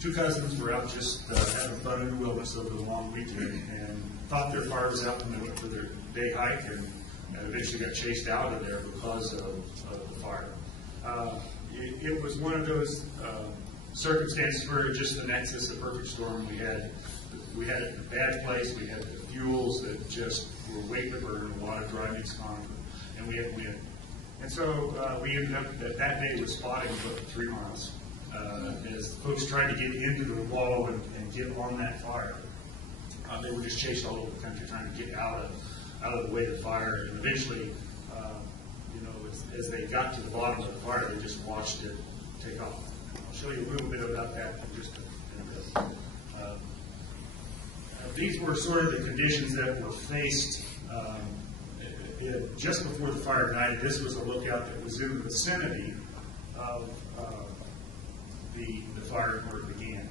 Two cousins were out just having fun in the wilderness over the long weekend and thought their fire was out when they went for their day hike and eventually got chased out of there because of the fire. It was one of those circumstances where just the nexus, a perfect storm. We had it in a bad place. We had the fuels that just were waiting to burn, a lot of dry mix concrete, and we had wind. And so we ended up that day was spotting about 3 miles. As folks tried to get into the Wallow and get on that fire, they were just chased all over the country trying to get out of the way of the fire. And eventually, as they got to the bottom of the fire, they just watched it take off. I'll show you a little bit about that in just a bit. These were sort of the conditions that were faced just before the fire ignited. This was a lookout that was in the vicinity of the fire where it began.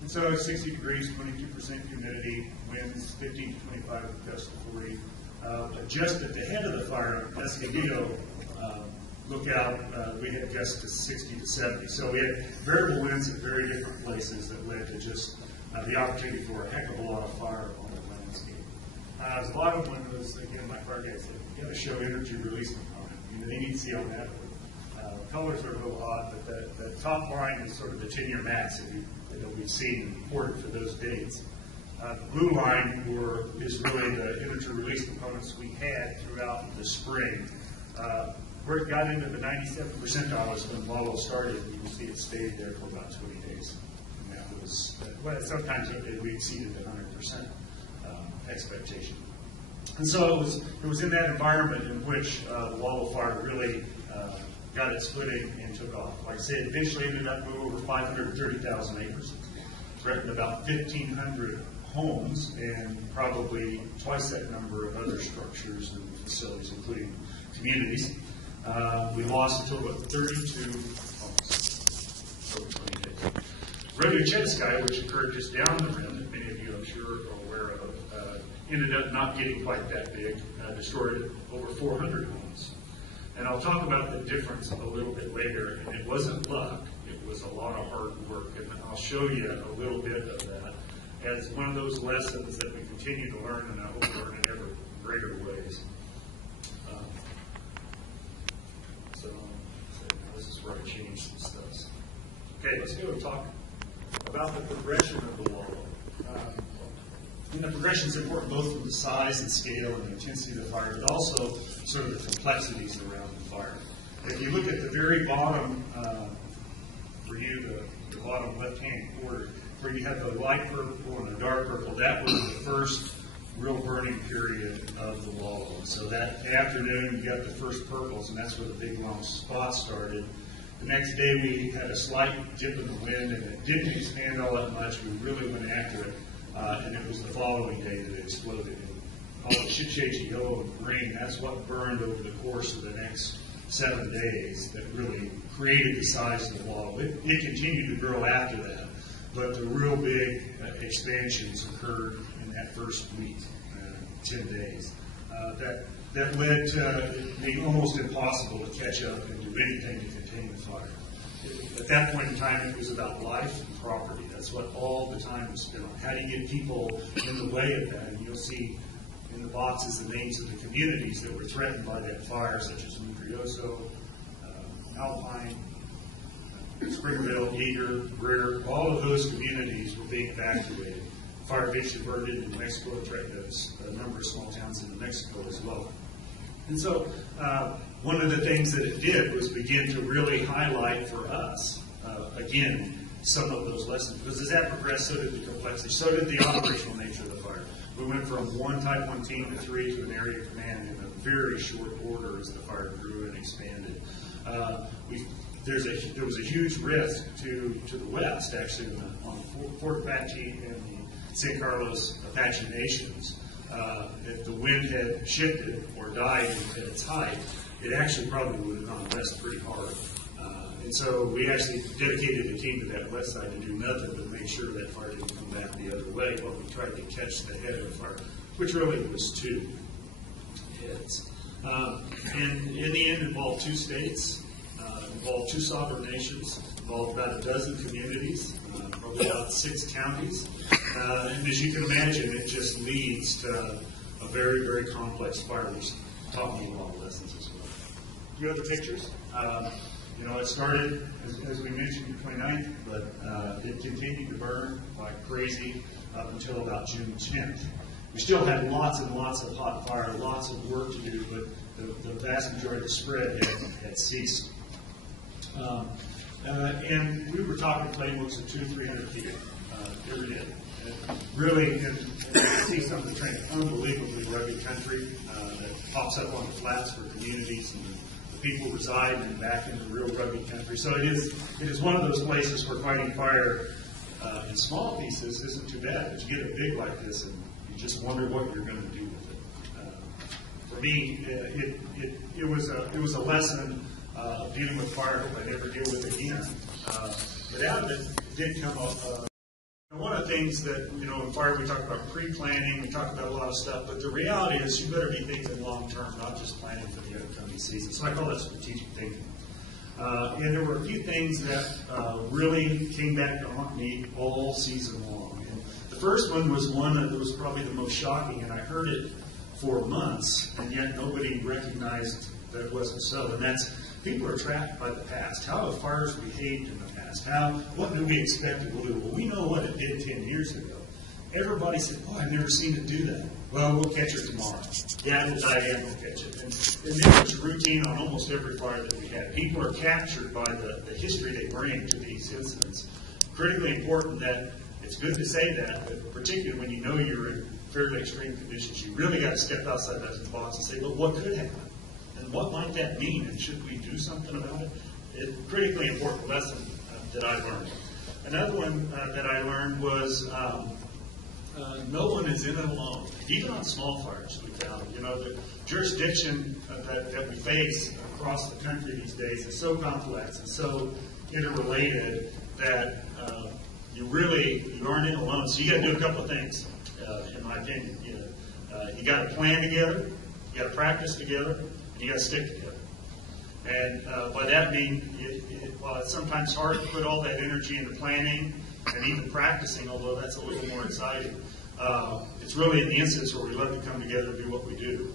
And so 60 degrees, 22% humidity, winds 15 to 25 gusts to 40. Just at the head of the fire, Escondido lookout, we had gusts to 60 to 70. So we had variable winds at very different places that led to just the opportunity for a heck of a lot of fire on the landscape. The bottom one was, again, my fire guy said, you got to show energy release component. They need to see on that. Colors are a little odd, but the top line is sort of the 10-year max that we've seen reported for those dates. The blue line is really the energy release components we had throughout the spring. Where it got into the 97th percentile is when Wallow started. You can see it stayed there for about 20 days. And that was, well, sometimes we exceeded the 100% expectation. And so it was in that environment in which the Wallow Fire really got its footing and took off. Like I said, it eventually ended up with over 530,000 acres. Threatened about 1,500 homes and probably twice that number of other structures and facilities, including communities. We lost a total of 32 homes over 20 days. Rodeo, which occurred just down the rim, that many of you I'm sure are aware of, ended up not getting quite that big, destroyed over 400 homes. And I'll talk about the difference a little bit later, and it wasn't luck, it was a lot of hard work, and I'll show you a little bit of that as one of those lessons that we continue to learn, and I hope learn in ever greater ways. So this is where I changed some stuff. Okay, let's go and talk about the progression of the Wallow. And the progression is important both from the size and scale and the intensity of the fire, but also sort of the complexities around the fire. If you look at the very bottom, for you, the bottom left-hand quarter, where you have the light purple and the dark purple, that was the first real burning period of the Wallow. So that afternoon, you got the first purples, and that's where the big long spots started. The next day, we had a slight dip in the wind, and it didn't expand all that much. We really went after it. And it was the following day that it exploded. All the shade yellow and green, that's what burned over the course of the next 7 days that really created the size of the Wallow. It continued to grow after that, but the real big expansions occurred in that first week, 10 days. That led to it being almost impossible to catch up and do anything to contain the fire. At that point in time, it was about life and property. That's what all the time was spent on. How do you get people in the way of that? And you'll see in the boxes the names of the communities that were threatened by that fire, such as Nutrioso, Alpine, Springville, Eager, Greer. All of those communities were being evacuated. The fire eventually burned into New Mexico and threatened a number of small towns in New Mexico as well. And so one of the things that it did was begin to really highlight for us, again, some of those lessons. Because as that progressed, so did the complexity, so did the operational nature of the fire. We went from one Type 1 team to 3 to an area command in a very short order as the fire grew and expanded. There was a huge risk to the west, actually, on the Fort Apache and the San Carlos Apache Nations. If the wind had shifted or died at its height, it actually probably would have gone west pretty hard. And so we actually dedicated a team to that west side to do nothing but make sure that fire didn't come back the other way while we tried to catch the head of the fire, which really was 2 heads. And in the end, involved 2 states, involved 2 sovereign nations, involved about a dozen communities, probably about 6 counties. And as you can imagine, it just leads to a very, very complex fire, which taught me a lot of lessons as well. Do you have the pictures? It started, as we mentioned, the 29th, but it continued to burn like crazy up until about June 10th. We still had lots and lots of hot fire, lots of work to do, but the vast majority of the spread had ceased. And we were talking flame looks at 200-300 feet every day. Really, and you see some of the terrain, unbelievably rugged country that pops up on the flats where communities and the people reside and back into real rugged country. So it is one of those places where fighting fire in small pieces isn't too bad, but you get it big like this and you just wonder what you're going to do with it. For me, it was a lesson dealing with fire I hope I never deal with again. But out of it did come up. One of the things that, in fire we talk about pre-planning, we talk about a lot of stuff, but the reality is you better be thinking long-term, not just planning for the upcoming season. So I call that strategic thinking. And there were a few things that really came back to haunt me all season long. And the first one was one that was probably the most shocking, and I heard it for months, and yet nobody recognized that it wasn't so. And that's people are trapped by the past. How have fires behaved in the past? What do we expect it will do? Well, we know what it did 10 years ago. Everybody said, "Oh, I've never seen it do that." Well, we'll catch it tomorrow. Yeah, it'll die and we'll catch it. And it was routine on almost every fire that we had. People are captured by the history they bring to these incidents. Critically important that it's good to say that, but particularly when you know you're in fairly extreme conditions, you really got to step outside that box and say, well, what could happen? And what might that mean? And should we do something about it? It's a critically important lesson that I learned. Another one that I learned was no one is in it alone. Even on small fires, we found, the jurisdiction that we face across the country these days is so complex and so interrelated that you aren't in alone. So you got to do a couple of things, in my opinion. You got to plan together, you got to practice together, and you got to stick together. And by that I mean, while it's sometimes hard to put all that energy into planning and even practicing, although that's a little more exciting, it's really in the instance where we love to come together and do what we do.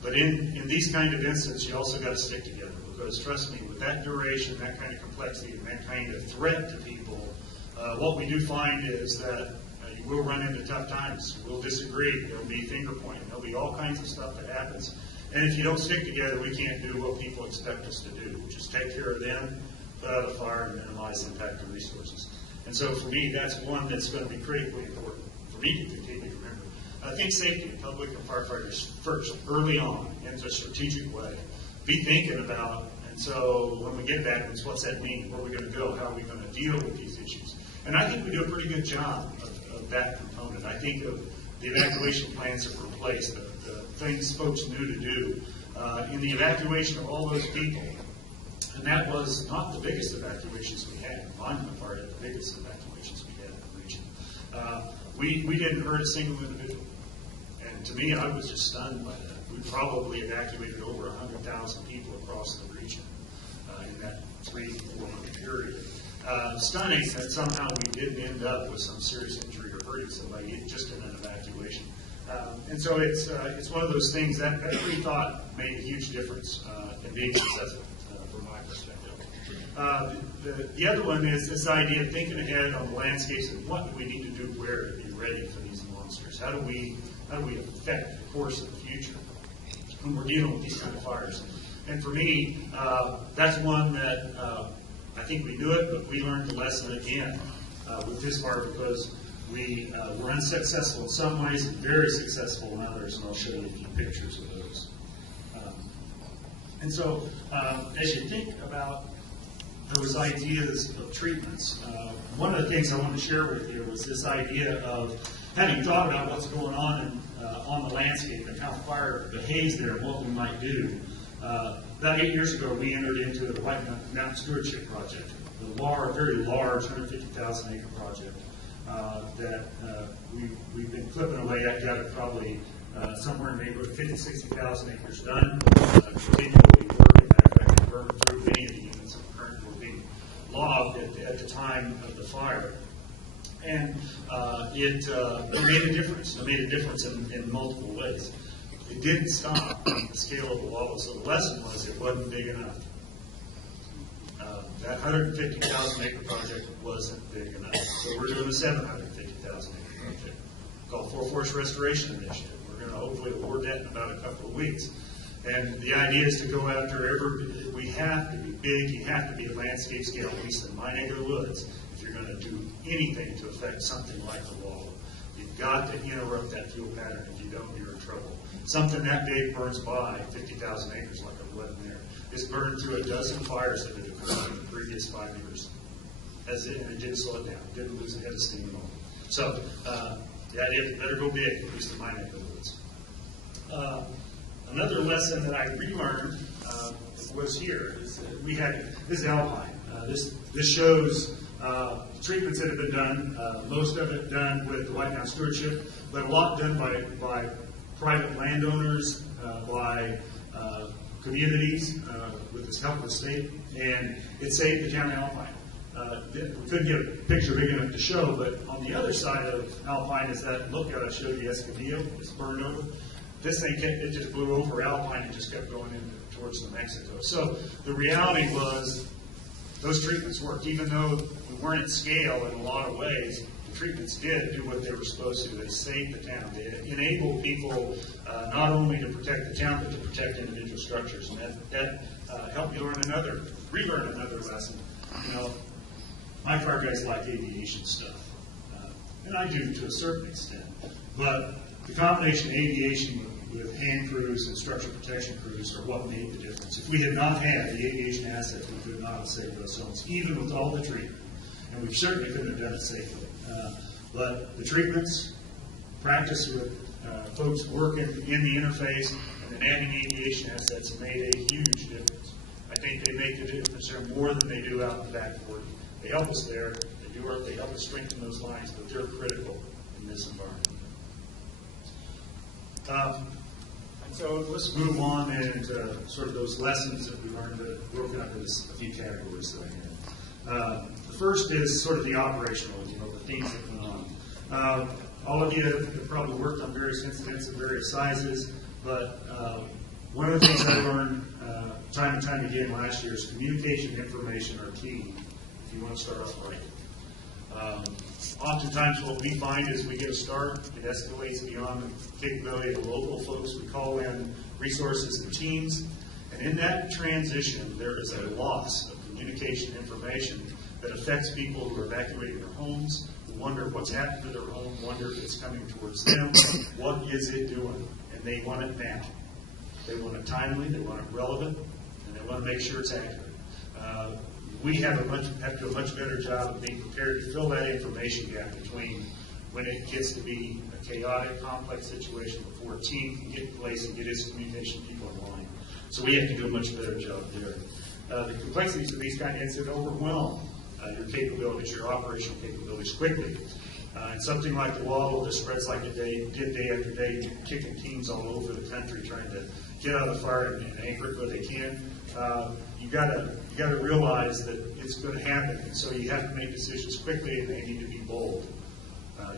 But in these kind of instances, you also got to stick together, because trust me, with that duration, that kind of complexity, and that kind of threat to people, what we do find is that you will run into tough times. We'll disagree. There'll be finger pointing. There'll be all kinds of stuff that happens. And if you don't stick together, we can't do what people expect us to do, which is take care of them, put out a fire, and minimize the impact of resources. And so for me, that's one that's going to be critically important for me to continue to remember. I think safety of public and firefighters first, early on, in a strategic way. Be thinking about, and so when we get back, what's that mean? Where are we going to go? How are we going to deal with these issues? And I think we do a pretty good job of that component. I think of the evacuation plans that were in place, the things folks knew to do in the evacuation of all those people. And that was not the biggest evacuations we had. Monument Fire had the biggest evacuations we had in the region. We didn't hurt a single individual. And to me, I was just stunned by that. We probably evacuated over 100,000 people across the region in that 3-4 month period. Stunning that somehow we didn't end up with some serious injury or hurting somebody just in an evacuation. And so it's one of those things that we thought made a huge difference in being successful from my perspective. The other one is this idea of thinking ahead on the landscapes and what do we need to do where to be ready for these monsters. How do we affect the course of the future when we're dealing with these kind of fires? And for me, that's one that I think we knew it, but we learned the lesson again with this fire, because we were unsuccessful in some ways and very successful in others, and I'll show you a few pictures of those. And so as you think about those ideas of treatments, one of the things I want to share with you was this idea of having thought about what's going on on the landscape and how fire behaves there and what we might do. About 8 years ago, we entered into the White Mountain Stewardship Project, a very large 150,000 acre project that we've been clipping away at. Got it probably somewhere in the neighborhood of 50,000 to 60,000 acres done. Continually working. Matter of fact, we burned through many of the units that were currently being logged at the time of the fire. And it made a difference. It made a difference in multiple ways. It didn't stop the scale of the Wallow, so the lesson was it wasn't big enough. That 150,000 acre project wasn't big enough. So we're doing a 750,000 acre project called Forest Restoration Initiative. We're going to hopefully award that in about a couple of weeks. And the idea is to go after we have to be big, you have to be a landscape scale, at least in my neck of the woods, if you're going to do anything to affect something like the Wallow. You've got to interrupt that fuel pattern. If you don't, you're in trouble. Something that big burns by 50,000 acres like it was there. It's burned through a dozen fires that had occurred in the previous 5 years. And it didn't slow it down. It didn't lose a head of steam at all. So, the idea is better go big, at least in my neck of the woods. Another lesson that I relearned was here. We had this Alpine. This shows treatments that have been done, most of it done with the White Mountain Stewardship, but a lot done by private landowners, by communities, with the help of the state, and it saved the town of Alpine. We couldn't get a picture big enough to show, but on the other side of Alpine is that lookout I showed you, Escondido. It's burned over. This thing, it just blew over Alpine and just kept going towards New Mexico. So the reality was those treatments worked. Even though we weren't at scale in a lot of ways, the treatments did do what they were supposed to. They saved the town. They enabled people not only to protect the town, but to protect individual structures. And that helped me relearn another lesson. You know, my fire guys like aviation stuff. And I do to a certain extent. But the combination of aviation with hand crews and structural protection crews are what made the difference. If we had not had the aviation assets, we could not have saved those homes, even with all the treatment. And we certainly couldn't have done it safely. But the treatments, practice with folks working in the interface, and then adding aviation assets made a huge difference. I think they make the difference there more than they do out in the backboard. They help us there. They help us strengthen those lines, but they're critical in this environment. And so let's move on into sort of those lessons that we learned, broken up into a few categories that I had. The first is sort of the operational, the things that went on. All of you have probably worked on various incidents of various sizes, but one of the things I learned time and time again last year is communication and information are key if you want to start off right. Oftentimes what we find is we get a start, it escalates beyond the capability of the local folks. We call in resources and teams, and in that transition there is a loss of communication information that affects people who are evacuating their homes, who wonder what's happened to their home, wonder if it's coming towards them, what is it doing, and they want it now. They want it timely, they want it relevant, and they want to make sure it's accurate. We have to do a much better job of being prepared to fill that information gap between when it gets to be a chaotic, complex situation before a team can get in place and get its communication people in line. So we have to do a much better job there. The complexities of these kind of incidents overwhelm your capabilities, your operational capabilities quickly. And something like the Wallow that spreads like it did day after day, kicking teams all over the country trying to get out of the fire and anchor it where they can. You got to realize that it's going to happen, and so you have to make decisions quickly, and they need to be bold.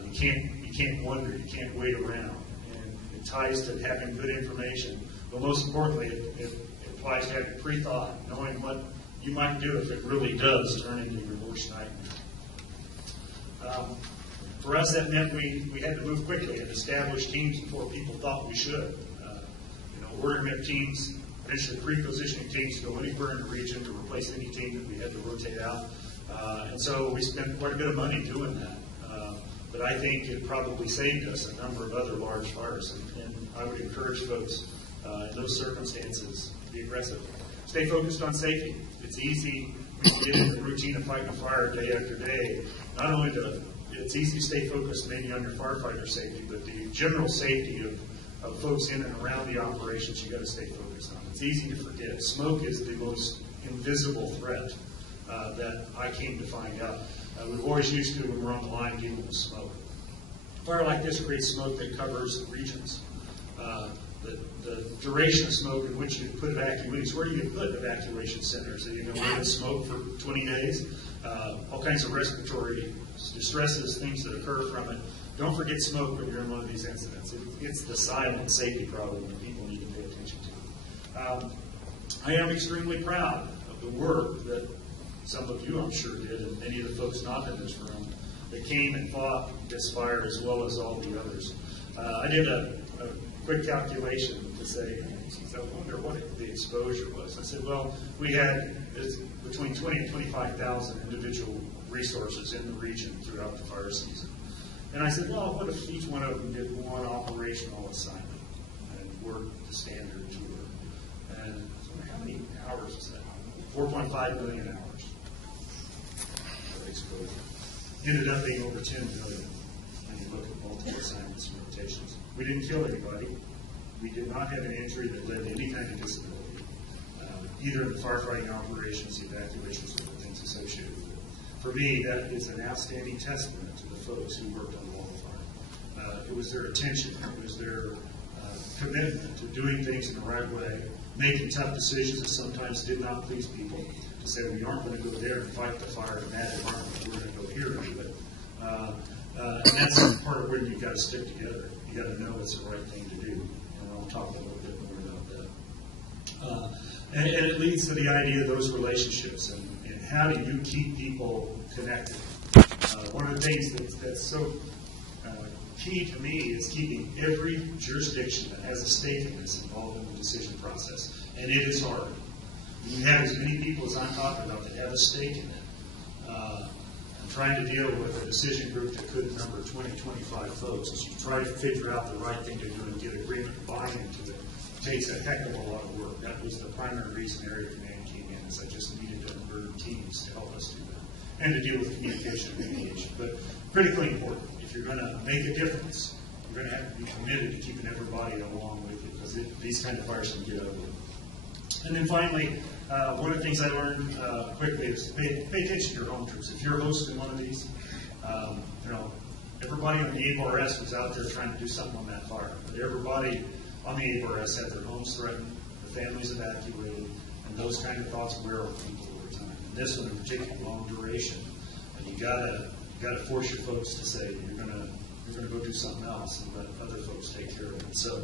You can't wonder, you can't wait around, and it ties to having good information. But most importantly, it applies to having pre-thought, knowing what you might do if it really does turn into your worst nightmare. For us, that meant we had to move quickly and establish teams before people thought we should. We're going to have teams, eventually pre-positioning teams, to go anywhere in the region to replace any team that we had to rotate out. And so we spent quite a bit of money doing that. But I think it probably saved us a number of other large fires. And I would encourage folks in those circumstances to be aggressive. Stay focused on safety. It's easy when you get into the routine of fighting a fire day after day. Not only it's easy to stay focused maybe on your firefighter safety, but the general safety of folks in and around the operations you got to stay focused on. It's easy to forget. Smoke is the most invisible threat that I came to find out. We've always used to, when we're on the line, dealing with smoke. A fire like this creates smoke that covers regions. The duration of smoke in which you put evacuees, where do you put evacuation centers? Are you going to let it smoke for 20 days? all kinds of respiratory distresses, things that occur from it. Don't forget smoke when you're in one of these incidents. It's the silent safety problem that people need to pay attention to. I am extremely proud of the work that some of you, I'm sure, did, and many of the folks not in this room, that came and fought this fire as well as all the others. I did a quick calculation to say, geez, I wonder what the exposure was. I said, well, we had between 20 and 25,000 individual resources in the region throughout the fire season. And I said, well, what if each one of them did one operational assignment and worked the standard tour? And so how many hours is that? 4.5 million hours of exposure. Ended up being over 10 million when you look at multiple assignments and rotations. We didn't kill anybody. We did not have an injury that led to any kind of disability, either in the firefighting operations, evacuations, or the things associated with it. For me, that is an outstanding testament to the folks who worked on Wallow Fire. It was their attention, it was their commitment to doing things in the right way, making tough decisions that sometimes did not please people, to say we aren't going to go there and fight the fire in that environment, we're going to go here and do it. And that's part of where you've got to stick together. You've got to know it's the right thing to do. And I'll talk a little bit more about that. And it leads to the idea of those relationships and how do you keep people connected. One of the things that's so key to me is keeping every jurisdiction that has a stake in this involved in the decision process. And it is hard. You have as many people as I'm talking about that have a stake in it. I'm trying to deal with a decision group that could number 20, 25 folks as you try to figure out the right thing to do and get agreement and buy-in to it. It takes a heck of a lot of work. That was the primary reason Area Command came in, is I just needed to emerge teams to help us do that and to deal with communication and engagement. But critically important. If you're going to make a difference, you're going to have to be committed to keeping everybody along with you, because these kind of fires can get ugly. And then finally, one of the things I learned quickly is pay attention to your home troops. If you're hosting one of these, everybody on the ABRS was out there trying to do something on that fire. But everybody on the ABRS had their homes threatened, the families evacuated, and those kind of thoughts wear on people over time. And this one in particular, long duration, and you gotta force your folks to say you're gonna go do something else and let other folks take care of it. So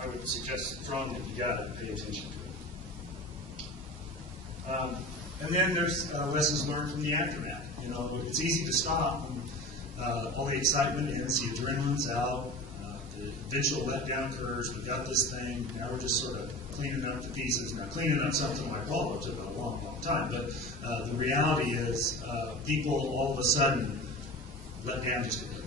I would suggest strongly you gotta pay attention to it. And then there's lessons learned from the aftermath. It's easy to stop when all the excitement ends, the adrenaline's out, the eventual letdown occurs, we've got this thing, now we're just sort of cleaning up the pieces. Now, cleaning up something like Wallow took a long, long time, but the reality is people all of a sudden let down just a bit.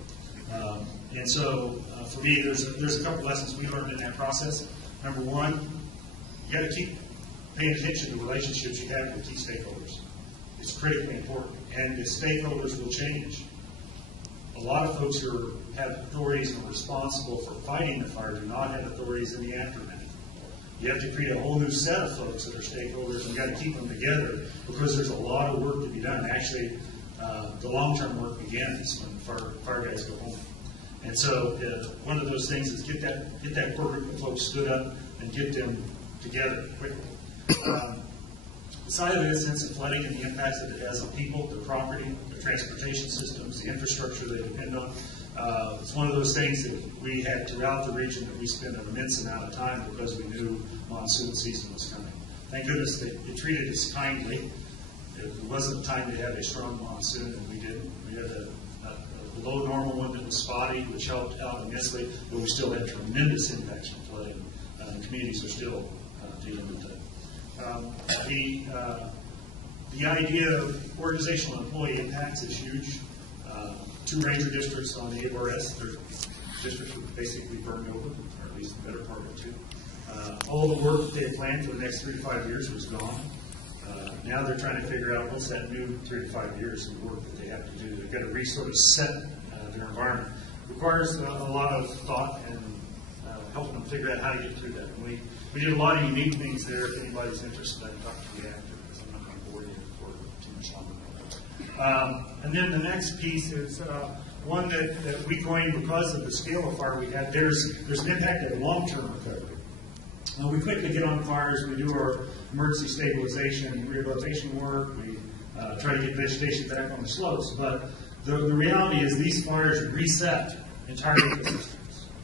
And so, for me, there's a couple lessons we learned in that process. Number one, you got to keep paying attention to the relationships you have with key stakeholders. It's critically important, and the stakeholders will change. A lot of folks who have authorities and are responsible for fighting the fire do not have authorities in the aftermath. You have to create a whole new set of folks that are stakeholders, and you've got to keep them together because there's a lot of work to be done. Actually, the long-term work begins when fire guys go home. And so one of those things is get that core group of folks stood up and get them together quickly. The side of the incidents of flooding and the impacts that it has on people, their property, their transportation systems, the infrastructure they depend on. It's one of those things that we had throughout the region that we spent an immense amount of time because we knew monsoon season was coming. Thank goodness they treated us kindly. It wasn't time to have a strong monsoon, and we didn't. We had a below normal one that was spotty, which helped out immensely, but we still had tremendous impacts from flooding. Communities are still dealing with that. The idea of organizational employee impacts is huge. 2 ranger districts on the ABRS, their districts were basically burned over, or at least the better part of it too. All the work that they had planned for the next 3 to 5 years was gone. Now they're trying to figure out what's that new 3 to 5 years of work that they have to do. They've got to sort of set their environment. It requires a lot of thought and helping them figure out how to get through that. And we did a lot of unique things there. If anybody's interested, I can talk to you after, because I'm not going to bore you for too much longer. And then the next piece is one that we coined because of the scale of fire we had. There's an impact of long-term recovery. We quickly get on fires. We do our emergency stabilization and rehabilitation work. We try to get vegetation back on the slopes. But the reality is these fires reset entire ecosystems.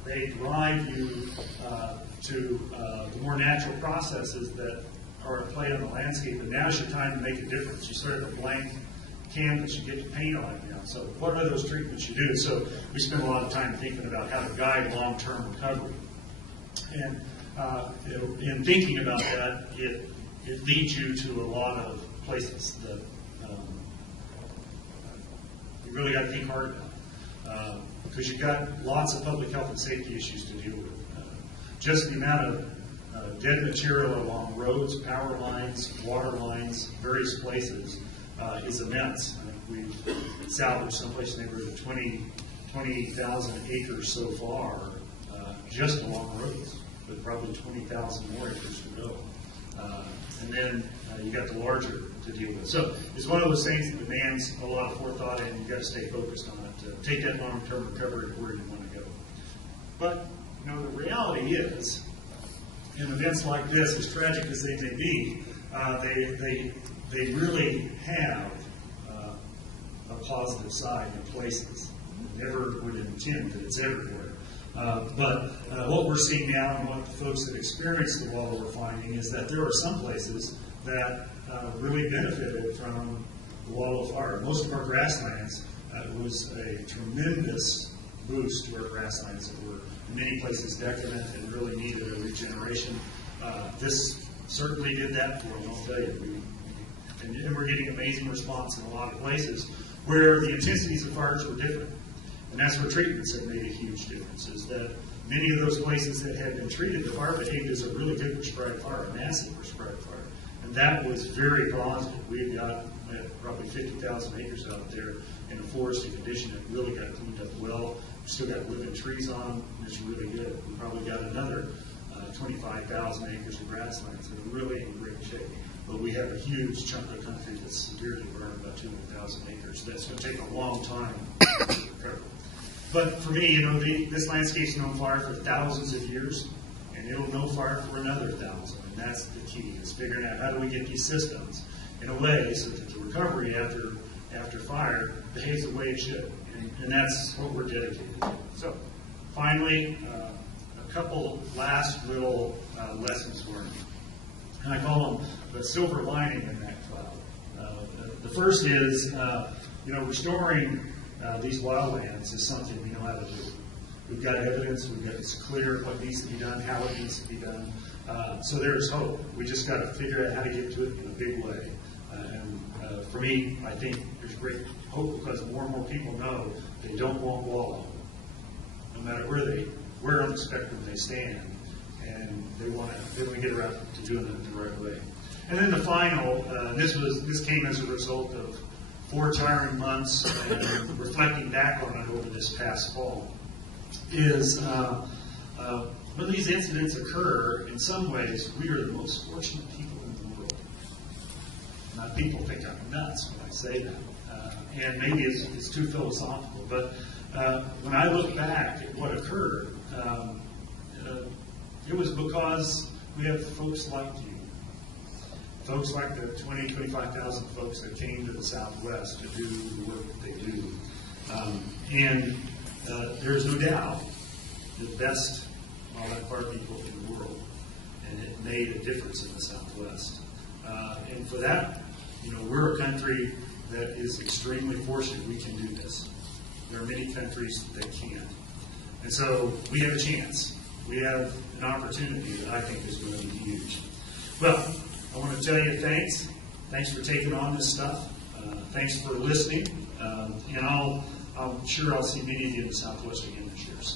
They drive you to the more natural processes that are at play on the landscape, and now's your time to make a difference. You start at a blank canvas, you get to paint on it now. So what are those treatments you do? So we spend a lot of time thinking about how to guide long-term recovery. And in thinking about that, it leads you to a lot of places that you really got to think hard about. Because you've got lots of public health and safety issues to deal with. Just the amount of dead material along roads, power lines, water lines, various places is immense. I think we've salvaged someplace in the neighborhood of 20,000 acres so far, just along roads, with probably 20,000 more acres to go. And then you got the larger to deal with. So it's one of those things that demands a lot of forethought, and you've got to stay focused on it to take that long-term recovery to where you want to go. But you know, the reality is, in events like this, as tragic as they may be, they really have a positive side in places. Never would intend that it's everywhere. But what we're seeing now, and what the folks that experience the Wallow are finding, is that there are some places that really benefited from the Wallow Fire. Most of our grasslands was a tremendous boost to our grasslands that were in many places decadent and really needed a regeneration. This certainly did that for them, I'll tell you. And we're getting amazing response in a lot of places where the intensities of fires were different. And that's where treatments have made a huge difference, is that many of those places that had been treated, the fire behaved as a really good prescribed fire, a massive prescribed fire. And that was very positive. We've got probably 50,000 acres out there in a forested condition that really got cleaned up well. We still got living trees on them, and it's really good. We probably got another 25,000 acres of grasslands that are really in great shape. But we have a huge chunk of country that's severely burned, about 200,000 acres. That's going to take a long time to recover. But for me, you know, this landscape's known fire for thousands of years, and it'll know fire for another 1,000. And that's the key, is figuring out how do we get these systems in a way so that the recovery after fire behaves the way it should. And that's what we're dedicated to. So, finally, a couple last little lessons learned. And I call them the silver lining in that cloud. The first is, you know, restoring these wildlands is something we know how to do. We've got evidence, it's clear what needs to be done, how it needs to be done. So there's hope. We just got to figure out how to get to it in a big way. And for me, I think there's great hope because more and more people know they don't want Wallow, no matter where on the spectrum they stand, and they want to get around to doing it the right way. And then the final, this came as a result of 4 tiring months and reflecting back on it over this past fall, is when these incidents occur, in some ways, we are the most fortunate people in the world. Now, people think I'm nuts when I say that, and maybe it's too philosophical, but when I look back at what occurred, it was because we have folks like you. Folks like the 20, 25,000 folks that came to the Southwest to do the work that they do. And there's no doubt the best wildlife fire people in the world, and it made a difference in the Southwest. And for that, you know, we're a country that is extremely fortunate we can do this. There are many countries that can't. And so we have a chance. We have an opportunity that I think is going to be huge. Well, I want to tell you thanks. Thanks for taking on this stuff. Thanks for listening. And I'm sure I'll see many of you in the Southwest again this year. So.